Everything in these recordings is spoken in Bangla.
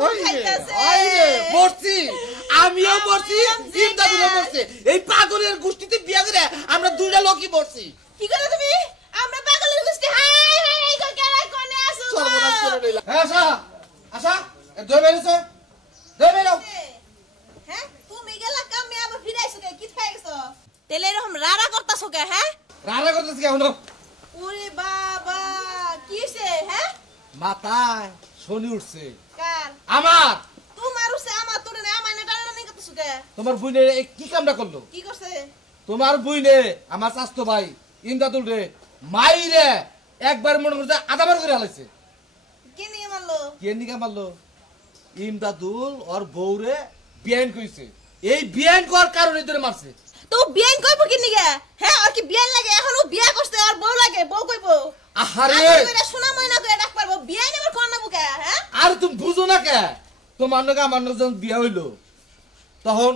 খাইতাছে আইরে মরছি আমিও মরছি ইমদাদুলও মরছে এই পাগলের গোষ্ঠীতে বিয়া করে আমরা দুইটা লোকই মরছি কি করে তুমি আমরা পাগলের গোষ্ঠী হাই হাই এই কেরা কোনে আসো সর্বনাশ করে দিলা হ্যাঁ আশা আশা দই বেরিয়েছো দই বেরো হ্যাঁ তুমি গেলা কামে আবার ফিরাইছো কে কি খাইছো তেলে এরকম রাড়া করতাছো কে হ্যাঁ রাড়া করতেছি কেন ওরে বাবা কিসে হ্যাঁ মাথায় শনি উঠছে কার আমার তোমার উসে আমার তোরে না আমার নেটা না করতেছো কে তোমার বুইনে কি কামটা করলো কি করছে তোমার বুইনে আমার চাচতো ভাই ইমদাদুল রে মাইরে একবার মনে করছে আদাবার করে হালাইছে কে নিয়ে মারলো কে নিকে মারলো ইমদাদুল ওর বউরে বিয়ান কইছে এই বিয়ান করার কারণে ধরে মারছে তো বিয়ান কইবো কি নিগে হ্যাঁ আর কি বিয়ান লাগে এখন ও বিয়া করছে আর বউ লাগে বউ কইবো আহারে এটা শোনা ময়না কই ডাক পারবো বিয়ান আবার কোন না বুকা হ্যাঁ আর তুমি বুঝো না কে তোমার নাকি আমার নাকি যখন বিয়া হইলো তখন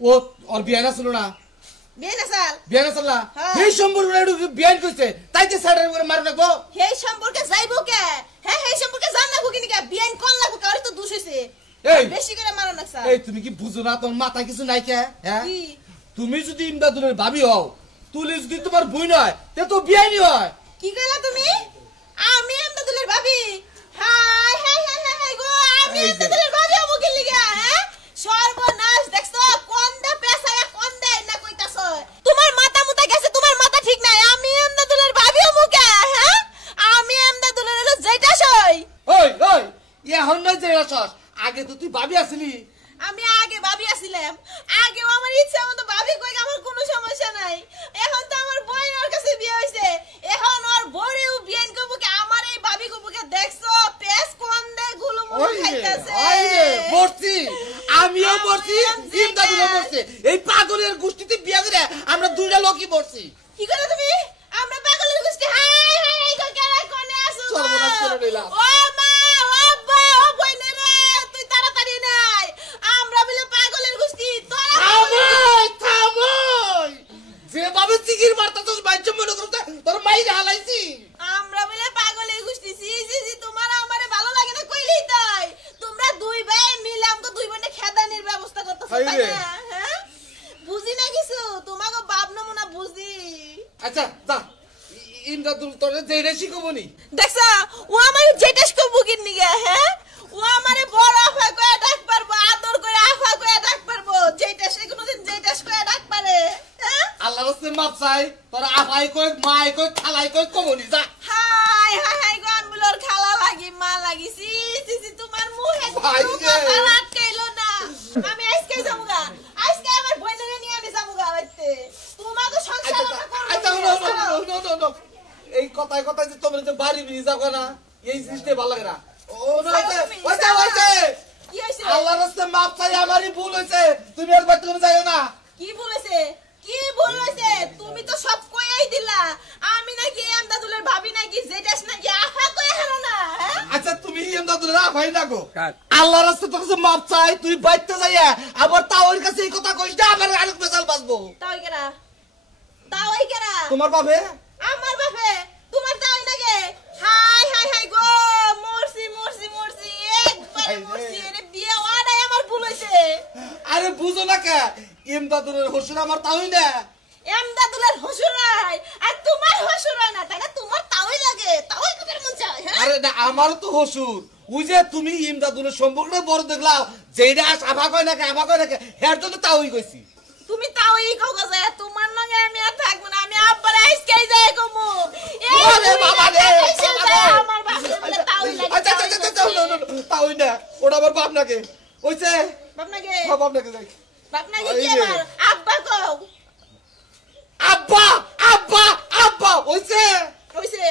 ও ওর বিয়ান আসল না বিয়ান আসাল বিয়ান আসল না হ্যাঁ। এই সম্পর্কে একটু বিয়ান কইছে তাই যে স্যারের করে মার রাখবো এই সম্পর্কে যাইবো কে হ্যাঁ এই সম্পর্কে জান না কি নিগে বিয়ান কোন লাগবো কার তো দোষ হইছে এই বেশি করে মারো না স্যার এই তুমি কি বুঝো না তোমার মাথা কিছু নাই কে হ্যাঁ কি তুমি যদি ইমদাদুলের ভাবি হও তুলি যদি তোমার বই নয় তে তো বিয়ানি হয় কি কইলা তুমি আমি আমদাদুলের ভাবি hi hi hi hi hi গো আমি এই যে। আমদাদুলের ভাবি হবো কি লিগা হ্যাঁ সর্বনাশ দেখছো কোন দে পেছায়া কোন দে না কইতাছ তোমার মাথা মুতা গেছে তোমার মাথা ঠিক নাই আমি আমদাদুলের ভাবি হবো কে হ্যাঁ আমি আমদাদুলের হলো যেটা সই ওই ওই এখন নয় যে রসস আগে তো তুই ভাবি আসলি আমি আগে ভাবি আছিলাম আগেও আমার ইচ্ছা মতো ভাবি কই আমার কোনো সমস্যা নাই এখন তো আমার বইনের কাছে বিয়ে হইছে এখন ওর বড়েও বিয়েন কইবো কি আমার এই ভাবি কইবো কি দেখছো পেস কোন দে গুলুমুলু খাইতাছে আইরে মরছি আমিও মরছি ইমদাদুলও মরছে এই পাগলের গোষ্ঠীতে বিয়া করে আমরা দুইটা লোকই মরছি কি করে তুমি আমরা পাগলের গোষ্ঠী হাই হাই এই কেরা কোনে আসো সর্বনাশ করে দিলা। ও মা ও আব্বা ও বইনে রে তুই তাড়াতাড়ি নাই আমরা বলে পাগলের গোষ্ঠী তোরা থামই থামই যেভাবে চিকির মারতা তো বাইচে মনে করতে তোর মাইরে হালাইছি আমরা বলে পাগলের গোষ্ঠী জি জি জি তোমার আমারে ভালো লাগে না কইলেই তাই তোমরা দুই ভাই মিলে আমাকে দুই বোনে খেদানির ব্যবস্থা করতেছো তাই হাইরে। না হ্যাঁ বুঝি না কিছু তোমাকে বাপ নমুনা বুঝি আচ্ছা যা ইমদাদুল তোর যেটা শিখবনি দেখছা ও আমার জেটাস কো বুকিন নিগে হ্যাঁ ও আমারে বড় আফা কয়ে ডাক পারবো আদর করে আফা কয়ে ডাক পারবো জেটাস কোনদিন জেটাস কয়ে ডাক পারে হ্যাঁ আল্লাহর রাস্তায় মাপ চাই তোর আপাই কই মাই কই খালাই কই কবনি যা হাই হাই হাই গো আমগুলোর খালা লাগি মা লাগি সি সি সি তোমার মুখে ভাই কোনো রে। কথা আটকাইলো না আমি আজকে যাবুগা আজকে আমার বইনেরে নিয়ে আমি যাবুগা বাইতে তোমাকে সংসার আচ্ছা নো এই কথায় কথায় যে তোমরা যে বাড়ি নিয়ে যাও না এই জিনিসটা ভালো লাগে না ও না ওইছে কি হইছে আল্লাহর রাস্তায় মাপ চাই আমারই ভুল হইছে তুমি আর বাইতে করে যাইও না কি বলেছে কি বলেছে তুমি তো সব কইই দিলা আমি নাকি আমদাদুলের ভাবি নাকি জেটাস নাকি আফা কই হারো না হ্যাঁ আচ্ছা তুমি ইমদাদুল না ভাই না গো আল্লাহর রাস্তায় তোর কাছে মাপ চাই তুই বাইতে যাইয়া আবার তাওর কাছে এই কথা কইস না আবার আরেক বেজাল বাজবো তাওই কেরা তোমার বাবে আমার বাপে তোমার তাই লাগে হাই হাই হাই গো মরছি মরছি মরছি একবারে হায় রে। মরছি এর বিয়ে ওয়াটাই আমার ভুল হইছে আরে বুঝো না কে ইমদাদুলের হোসেন আমার তাওই না এমদাদুলের হসুর নাই আর তোমার হসুর হয় না তাই না তোমার তাওই লাগে তাওই কোথার মন চায় হ্যাঁ আরে না আমারও তো হসুর ওই যে তুমি ইমদাদুলের সম্পর্কটা বড় দেখলাও যেটা আভা কয় না আভা কয় না এর জন্য তাওই কইছি তুমি তাওই কও গজা তোমার লগে আমি আর থাকব না আমি আব্বার আইসকাই যাই কমু ওরে বাবা রে, বাবা রে। আমার বাপরে বলে তাওই লাগে আচ্ছা আচ্ছা আচ্ছা তাওই না ওটা আমার বাপ নাকে ওইছে বাপ নাকি বাপ নাকে যাই বাপ নাকি ওই কি যে। আমার আব্বা কও আব্বা আব্বা আব্বা ওইছে কইছে